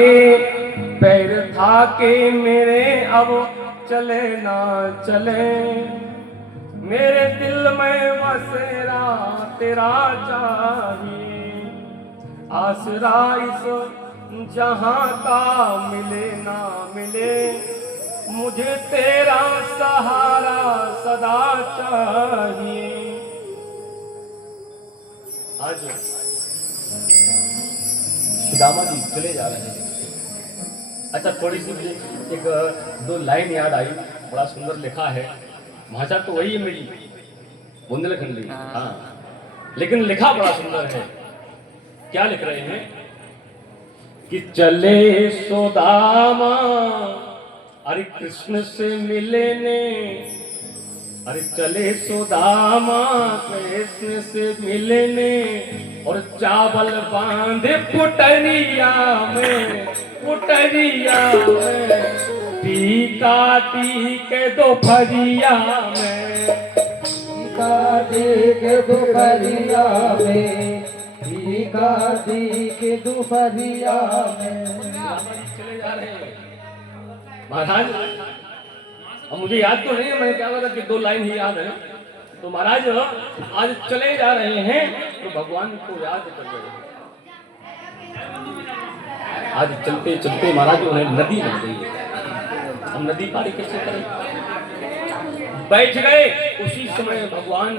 पैर था के मेरे अब चले ना चले, मेरे दिल में बसेरा तेरा चाहिए, आसरा इस जहां का मिले ना मिले, मुझे तेरा सहारा सदा चाहिए। आज सुदामा जी चले जा रहे हैं। अच्छा, थोड़ी सी मुझे एक दो लाइन याद आई, बड़ा सुंदर लिखा है। भाषा तो वही है मेरी, बुंदेलखंडी, हाँ, लेकिन लिखा बड़ा सुंदर है। क्या लिख रहे हैं कि चले सुदामा अरे कृष्ण से मिलने, अरे चले सुदामा कृष्ण से मिलने, और चावल बांधे पुटरिया में, पुटरिया में टीका के दोपहरिया में, टीका के दोपहरिया में, टीका के दोपहरिया में। चले जा रहे हैं महाराज। अब मुझे याद तो नहीं है, मैंने क्या बोला कि दो लाइन ही याद है। तो महाराज आज चले जा रहे हैं तो भगवान को याद कर रहे हैं। आज चलते चलते महाराज उन्हें नदी मिल गई है। हम नदी पारी कैसे करें? बैठ गए। उसी समय भगवान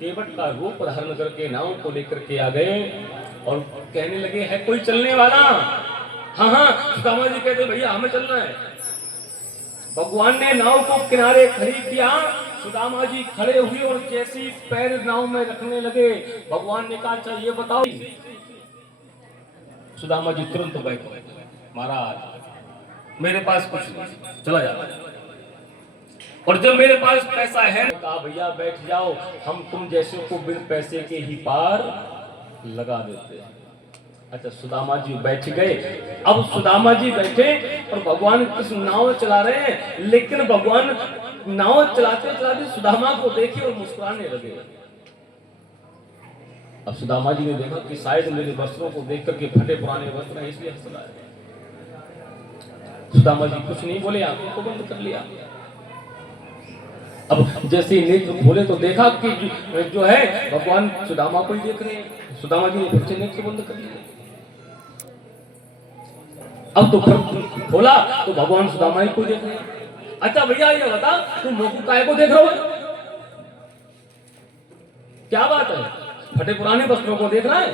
केवट का रूप धारण करके नाव को लेकर के आ गए और कहने लगे, है कोई चलने वाला? हाँ हाँ, सुदामा जी कहते भैया हमें चलना है। भगवान ने नाव को किनारे खड़ी किया, सुदामा जी खड़े हुए और जैसे ही पैर नाव में रखने लगे, भगवान ने कहा, अच्छा ये बताओ। सुदामा जी तुरंत बैठे, महाराज मेरे पास कुछ नहीं, चला जाओ। और जब मेरे पास पैसा है, कहा भैया बैठ जाओ, हम तुम जैसे को बिन पैसे के ही पार लगा देते हैं। अच्छा, सुदामा जी बैठ गए। अब सुदामा जी बैठे और भगवान कृष्ण नाव चला रहे हैं, लेकिन भगवान नाव चलाते चलाते सुदामा को देखे और मुस्कुराने लगे। अब सुदामा जी ने देखा कि शायद मेरे वस्त्रों को देख करके फटे पुराने वस्त्र हैं, इसलिए हंस रहा है। सुदामा जी कुछ नहीं बोले, आंखों को बंद कर लिया। अब जैसे ही नेत्र खोले तो देखा कि जो है भगवान सुदामा को ही देख रहे हैं। सुदामा जी ने फिर से नेत्र बंद कर लिया। अब तो फिर खोला तो भगवान सुदामा को देख रहे हैं। अच्छा भैया ये बता, तुम मोकू काय को देख रहे हो? क्या बात है? फटे पुराने वस्त्रों को देख रहा है?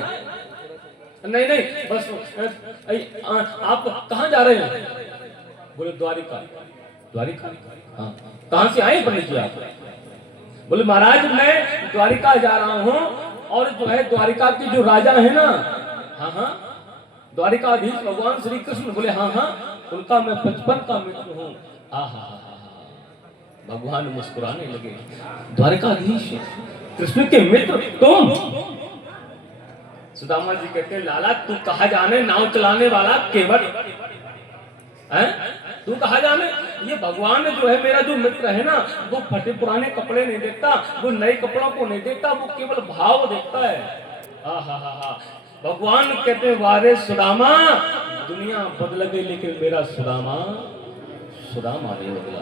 नहीं नहीं, बस आप कहाँ जा रहे हैं? बोले द्वारिका। द्वारिका? हाँ। कहाँ से आए पंडित जी आप? बोले महाराज मैं द्वारिका जा रहा हूँ, और जो है द्वारिका की जो राजा है ना, हाँ हाँ, द्वारिकाधीश भगवान श्री कृष्ण। बोले हाँ हाँ, उनका मैं बचपन का मित्र हूँ। भगवान मुस्कुराने लगे। द्वारिकाधीश कृष्ण के मित्र तुम? सुदामा जी कहते लाला तू कहाँ जाने, नाव चलाने वाला केवट हैं? तू कहाँ जाने? ये भगवान जो है मेरा जो मित्र है ना, वो फटे पुराने कपड़े नहीं देखता, वो नए कपड़ों को नहीं देखता, वो केवल भाव देखता है। भगवान कहते वारे सुदामा, दुनिया बदल गई लेकिन मेरा सुदामा सुदामा नहीं बदला।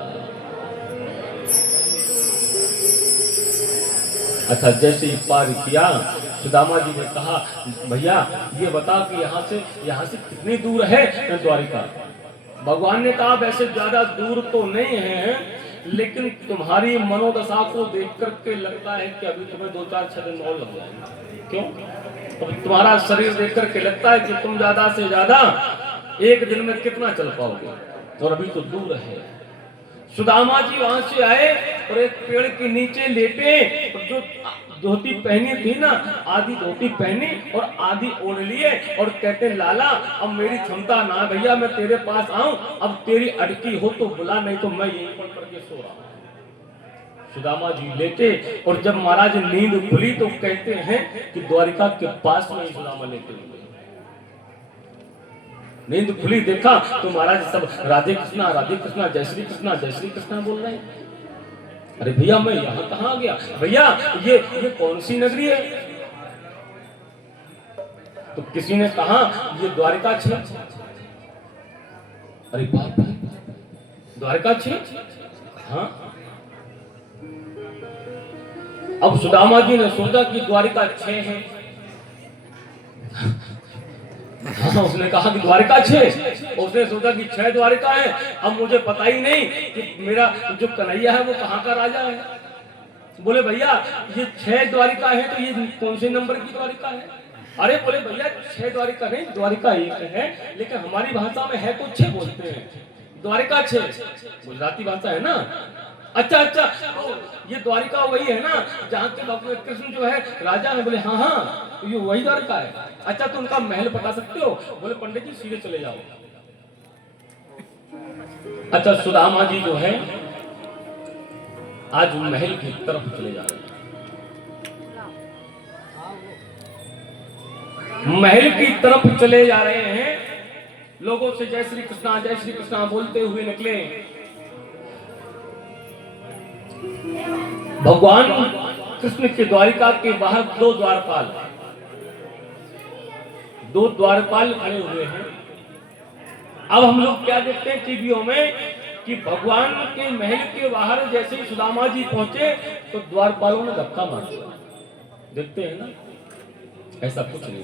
अच्छा, जैसे ही पार किया, सुदामा जी ने कहा भैया ये बता कि यहाँ से कितनी दूर है द्वारिका? भगवान ने कहा वैसे ज्यादा दूर तो नहीं है, लेकिन तुम्हारी मनोदशा को देख करके लगता है कि अभी तुम्हें 2-4-6 दिन और लग जाएंगे। क्यों? तुम्हारा शरीर देख करके लगता है कि तुम ज्यादा से ज्यादा एक दिन में कितना चल पाओगे, और अभी तो दूर है। सुदामा जी वहां से आए और एक पेड़ के नीचे लेटे, और जो धोती पहनी थी ना, आधी धोती पहनी और आधी ओढ़ लिए, और कहते लाला अब मेरी क्षमता ना भैया मैं तेरे पास आऊं, अब तेरी अटकी हो तो बुला, नहीं तो मैं यहीं पर करके सो रहा हूं। सुदामा जी लेटे, और जब महाराज नींद खुली तो कहते हैं कि द्वारिका के पास में ही सुदामा लेटे हुए। नींद खुली, देखा तो महाराज सब राधे कृष्णा जय श्री कृष्णा बोल रहे हैं। अरे भैया मैं यहाँ कहाँ आ गया? भैया ये कौन सी नगरी है? तो किसी ने कहा ये द्वारिका क्षेत्र। अरे बाप रे, द्वारका 6? हाँ। अब सुदामा जी ने सोचा कि द्वारिका 6 है। हाँ, उसने कहा कि द्वारिका 6। उसने सोचा कि 6 द्वारिका है। अब मुझे पता ही नहीं कि मेरा जो कन्हैया है वो कहाँ का राजा है। बोले भैया ये 6 द्वारिका है तो ये कौन से नंबर की द्वारिका है? अरे बोले भैया 6 द्वारिका नहीं, द्वारिका एक है, लेकिन हमारी भाषा में है तो 6 बोलते हैं। द्वारिका 6 गुजराती भाषा है ना। अच्छा अच्छा, तो ये द्वारिका वही है ना जहाँ के भगवान कृष्ण जो है राजा है? बोले हाँ हाँ, तो ये वही द्वारिका है। अच्छा, तो उनका महल बता सकते हो? बोले पंडित जी सीधे चले जाओ। अच्छा, सुदामा जी जो है आज महल की तरफ चले जा रहे हैं। महल की तरफ चले जा रहे हैं। लोगों से जय श्री कृष्णा बोलते हुए निकले। भगवान कृष्ण के द्वारिका के बाहर 2 द्वारपाल खड़े हुए हैं। अब हम लोग क्या देखते हैं टीवियों में कि भगवान के महल के बाहर जैसे ही सुदामा जी पहुंचे तो द्वारपालों ने धक्का मार दिया। देखते हैं ना, ऐसा कुछ नहीं।